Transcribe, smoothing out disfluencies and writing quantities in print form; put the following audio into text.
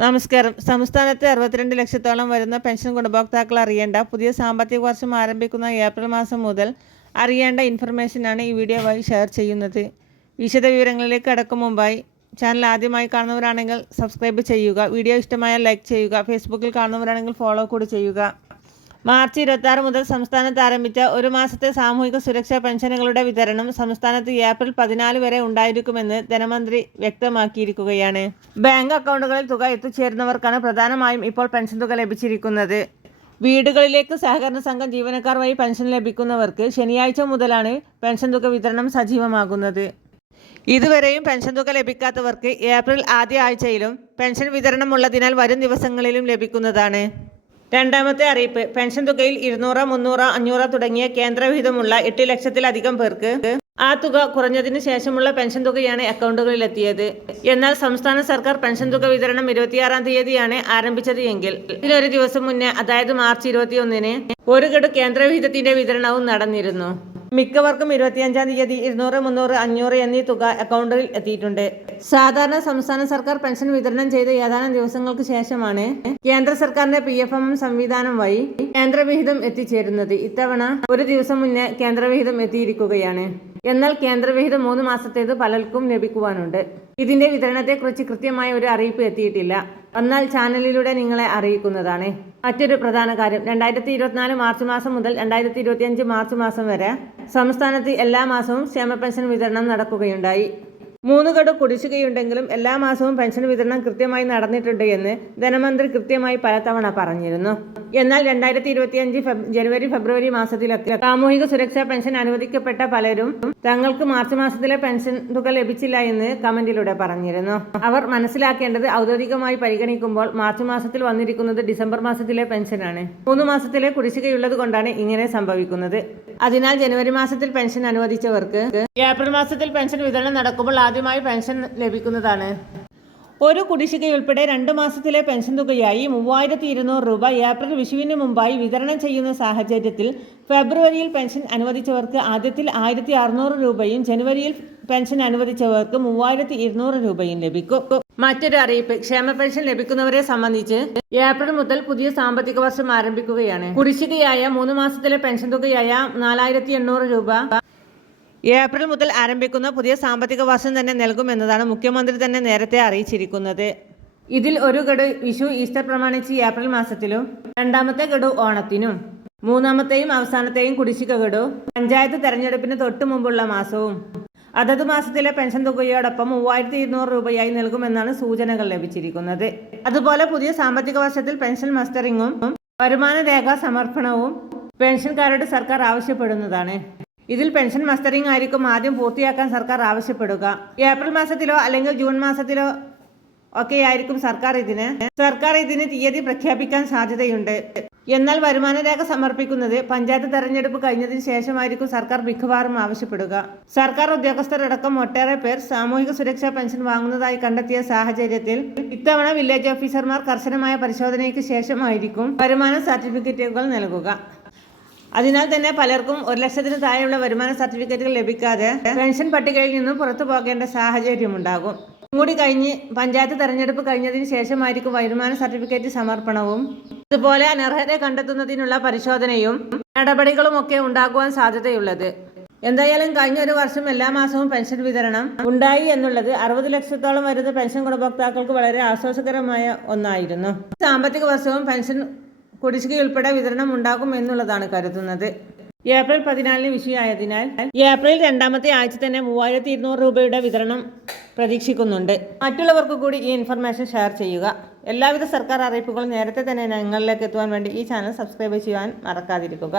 നമസ്കാരം. സംസ്ഥാനത്തെ 62 ലക്ഷത്തോളം വരുന്ന പെൻഷൻ ഗുണഭോക്താക്കൾ അറിയേണ്ട പുതിയ സാമ്പത്തിക വർഷം ആരംഭിക്കുന്ന ഏപ്രിൽ മാസം മുതൽ അറിയേണ്ട ഇൻഫർമേഷനാണ് ഈ വീഡിയോ വഴി ഷെയർ ചെയ്യുന്നത്. വിശദവിവരങ്ങളിലേക്ക് കടക്കും മുമ്പായി ചാനൽ ആദ്യമായി കാണുന്നവരാണെങ്കിൽ സബ്സ്ക്രൈബ് ചെയ്യുക. വീഡിയോ ഇഷ്ടമായാൽ ലൈക്ക് ചെയ്യുക. ഫേസ്ബുക്കിൽ കാണുന്നവരാണെങ്കിൽ ഫോളോ കൂടി ചെയ്യുക. മാർച്ച് 26 മുതൽ സംസ്ഥാനത്ത് ആരംഭിച്ച ഒരു മാസത്തെ സാമൂഹിക സുരക്ഷാ പെൻഷനുകളുടെ വിതരണം സംസ്ഥാനത്ത് ഏപ്രിൽ 14 വരെ ഉണ്ടായിരിക്കുമെന്ന് ധനമന്ത്രി വ്യക്തമാക്കിയിരിക്കുകയാണ്. ബാങ്ക് അക്കൗണ്ടുകളിൽ തുക എത്തിച്ചേരുന്നവർക്കാണ് പ്രധാനമായും ഇപ്പോൾ പെൻഷൻ തുക ലഭിച്ചിരിക്കുന്നത്. വീടുകളിലേക്ക് സഹകരണ സംഘം ജീവനക്കാർ വഴി പെൻഷൻ ലഭിക്കുന്നവർക്ക് ശനിയാഴ്ച മുതലാണ് പെൻഷൻ തുക വിതരണം സജീവമാകുന്നത്. ഇതുവരെയും പെൻഷൻ തുക ലഭിക്കാത്തവർക്ക് ഏപ്രിൽ ആദ്യ ആഴ്ചയിലും പെൻഷൻ വിതരണം ഉള്ളതിനാൽ വരും ദിവസങ്ങളിലും ലഭിക്കുന്നതാണ്. രണ്ടാമത്തെ അറിയിപ്പ്. പെൻഷൻ തുകയിൽ 200, 300, 500 തുടങ്ങിയ കേന്ദ്രവിഹിതമുള്ള 8 ലക്ഷത്തിലധികം പേർക്ക് ആ തുക കുറഞ്ഞതിന് ശേഷമുള്ള പെൻഷൻ തുകയാണ് അക്കൗണ്ടുകളിൽ എത്തിയത്. എന്നാൽ സംസ്ഥാന സർക്കാർ പെൻഷൻ തുക വിതരണം 26-ാം തീയതിയാണ് ആരംഭിച്ചത് എങ്കിൽ ഇതിനൊരു ദിവസം മുന്നേ, അതായത് മാർച്ച് 21-ന് ഒരു ഗഡു കേന്ദ്രവിഹിതത്തിന്റെ വിതരണവും നടന്നിരുന്നു. മിക്കവർക്കും 25-ാം തീയതി 200, 300, 500 എന്നീ തുക അക്കൗണ്ടിൽ എത്തിയിട്ടുണ്ട്. സാധാരണ സംസ്ഥാന സർക്കാർ പെൻഷൻ വിതരണം ചെയ്ത ഏതാനും ദിവസങ്ങൾക്ക് ശേഷമാണ് കേന്ദ്ര സർക്കാരിന്റെ PFM സംവിധാനം വഴി കേന്ദ്രവിഹിതം എത്തിച്ചേരുന്നത്. ഇത്തവണ ഒരു ദിവസം മുന്നേ കേന്ദ്രവിഹിതം എത്തിയിരിക്കുകയാണ്. എന്നാൽ കേന്ദ്രവിഹിതം 3 മാസത്തേത് പലർക്കും ലഭിക്കുവാനുണ്ട്. ഇതിന്റെ വിതരണത്തെക്കുറിച്ച് കൃത്യമായ ഒരു അറിയിപ്പ് എത്തിയിട്ടില്ല. എന്നാൽ ചാനലിലൂടെ നിങ്ങളെ അറിയിക്കുന്നതാണ്. മറ്റൊരു പ്രധാന കാര്യം, 2024 മാർച്ച് മാസം മുതൽ 2025 മാർച്ച് മാസം വരെ സംസ്ഥാനത്ത് എല്ലാ മാസവും ക്ഷേമ പെൻഷൻ വിതരണം നടക്കുകയുണ്ടായി. 3 ഗഡു കുടിശ്ശികയുണ്ടെങ്കിലും എല്ലാ മാസവും പെൻഷൻ വിതരണം കൃത്യമായി നടന്നിട്ടുണ്ട് എന്ന് ധനമന്ത്രി കൃത്യമായി പലതവണ പറഞ്ഞിരുന്നു. എന്നാൽ 2025 ജനുവരി ഫെബ്രുവരി മാസത്തിലൊക്കെ സാമൂഹിക സുരക്ഷാ പെൻഷൻ അനുവദിക്കപ്പെട്ട പലരും തങ്ങൾക്ക് മാർച്ച് മാസത്തിലെ പെൻഷൻ തുക ലഭിച്ചില്ല എന്ന് കമന്റിലൂടെ പറഞ്ഞിരുന്നു. അവർ മനസ്സിലാക്കേണ്ടത്, ഔദ്യോഗികമായി പരിഗണിക്കുമ്പോൾ മാർച്ച് മാസത്തിൽ വന്നിരിക്കുന്നത് ഡിസംബർ മാസത്തിലെ പെൻഷനാണ്. 3 മാസത്തിലെ കുടിശ്ശികയുള്ളത് കൊണ്ടാണ് ഇങ്ങനെ സംഭവിക്കുന്നത്. അതിനാൽ ജനുവരി മാസത്തിൽ പെൻഷൻ അനുവദിച്ചവർക്ക് ഏപ്രിൽ മാസത്തിൽ പെൻഷൻ വിതരണം നടക്കുമ്പോൾ ആദ്യമായി പെൻഷൻ ലഭിക്കുന്നതാണ്. ഒരു കുടിശ്ശികയുൾപ്പെടെ 2 മാസത്തിലെ പെൻഷൻ തുകയായി 3200 രൂപ ഏപ്രിൽ വിഷുവിന് മുമ്പായി വിതരണം ചെയ്യുന്ന സാഹചര്യത്തിൽ ഫെബ്രുവരിയിൽ പെൻഷൻ അനുവദിച്ചവർക്ക് ആദ്യത്തിൽ 1600 രൂപയും ജനുവരിയിൽ പെൻഷൻ അനുവദിച്ചവർക്ക് 3200 രൂപയും ലഭിക്കും. മറ്റൊരു അറിയിപ്പ്. ക്ഷേമ പെൻഷൻ ലഭിക്കുന്നവരെ സംബന്ധിച്ച് ഏപ്രിൽ മുതൽ പുതിയ സാമ്പത്തിക വർഷം ആരംഭിക്കുകയാണ്. കുടിശ്ശികയായ 3 മാസത്തിലെ പെൻഷൻ തുകയായ 4800 രൂപ ഏപ്രിൽ മുതൽ ആരംഭിക്കുന്ന പുതിയ സാമ്പത്തിക വർഷം തന്നെ നൽകുമെന്നതാണ് മുഖ്യമന്ത്രി തന്നെ നേരത്തെ അറിയിച്ചിരിക്കുന്നത്. ഇതിൽ ഒരു ഗഡു വിഷു, ഈസ്റ്റർ പ്രമാണിച്ച് ഏപ്രിൽ മാസത്തിലും, രണ്ടാമത്തെ ഗഡു ഓണത്തിനും, മൂന്നാമത്തെയും അവസാനത്തെയും കുടിശ്ശിക ഗഡു പഞ്ചായത്ത് തെരഞ്ഞെടുപ്പിന് തൊട്ടു മുമ്പുള്ള മാസവും അതത് മാസത്തിലെ പെൻഷൻ തുകയോടൊപ്പം 3200 രൂപയായി നൽകുമെന്നാണ് സൂചനകൾ ലഭിച്ചിരിക്കുന്നത്. അതുപോലെ പുതിയ സാമ്പത്തിക വർഷത്തിൽ പെൻഷൻ മസ്റ്ററിങ്ങും വരുമാന രേഖാ സമർപ്പണവും പെൻഷൻകാരോട് സർക്കാർ ആവശ്യപ്പെടുന്നതാണ്. ഇതിൽ പെൻഷൻ മസ്റ്ററിംഗ് ആയിരിക്കും ആദ്യം പൂർത്തിയാക്കാൻ സർക്കാർ ആവശ്യപ്പെടുക. ഏപ്രിൽ മാസത്തിലോ അല്ലെങ്കിൽ ജൂൺ മാസത്തിലോ ഒക്കെയായിരിക്കും സർക്കാർ ഇതിന് തീയതി പ്രഖ്യാപിക്കാൻ സാധ്യതയുണ്ട്. എന്നാൽ വരുമാന രേഖ സമർപ്പിക്കുന്നത് പഞ്ചായത്ത് തെരഞ്ഞെടുപ്പ് കഴിഞ്ഞതിന് ശേഷമായിരിക്കും സർക്കാർ മിക്കവാറും ആവശ്യപ്പെടുക. സർക്കാർ ഉദ്യോഗസ്ഥരടക്കം ഒട്ടേറെ പേർ സാമൂഹിക സുരക്ഷാ പെൻഷൻ വാങ്ങുന്നതായി കണ്ടെത്തിയ സാഹചര്യത്തിൽ ഇത്തവണ വില്ലേജ് ഓഫീസർമാർ കർശനമായ പരിശോധനയ്ക്ക് ശേഷമായിരിക്കും വരുമാന സർട്ടിഫിക്കറ്റുകൾ നൽകുക. അതിനാൽ തന്നെ പലർക്കും 1 ലക്ഷത്തിന് താഴെയുള്ള വരുമാന സർട്ടിഫിക്കറ്റുകൾ ലഭിക്കാതെ പെൻഷൻ പട്ടികയിൽ നിന്നും പുറത്തു പോകേണ്ട സാഹചര്യമുണ്ടാകും. കൂടി കഴിഞ്ഞ് പഞ്ചായത്ത് തെരഞ്ഞെടുപ്പ് കഴിഞ്ഞതിന് ശേഷമായിരിക്കും വരുമാന സർട്ടിഫിക്കറ്റ് സമർപ്പണവും അതുപോലെ അനർഹരെ കണ്ടെത്തുന്നതിനുള്ള പരിശോധനയും നടപടികളും ഒക്കെ ഉണ്ടാകുവാൻ സാധ്യതയുള്ളത്. എന്തായാലും കഴിഞ്ഞ ഒരു വർഷം എല്ലാ മാസവും പെൻഷൻ വിതരണം ഉണ്ടായി എന്നുള്ളത് 60 ലക്ഷത്തോളം വരുന്ന പെൻഷൻ ഗുണഭോക്താക്കൾക്ക് വളരെ ആശ്വാസകരമായ ഒന്നായിരുന്നു. സാമ്പത്തിക വർഷവും പെൻഷൻ കുടിശ്ശികയുൾപ്പെടെ വിതരണം ഉണ്ടാകും എന്നുള്ളതാണ് കരുതുന്നത്. ഏപ്രിൽ 14 വിഷുവായതിനാൽ ഏപ്രിൽ 2ാമത്തെ ആഴ്ച തന്നെ 3200 രൂപയുടെ വിതരണം പ്രതീക്ഷിക്കുന്നുണ്ട്. മറ്റുള്ളവർക്ക് കൂടി ഈ ഇൻഫർമേഷൻ ഷെയർ ചെയ്യുക. എല്ലാവിധ സർക്കാർ അറിയിപ്പുകളും നേരത്തെ തന്നെ നിങ്ങളിലേക്ക് എത്തുവാൻ വേണ്ടി ഈ ചാനൽ സബ്സ്ക്രൈബ് ചെയ്യാൻ മറക്കാതിരിക്കുക.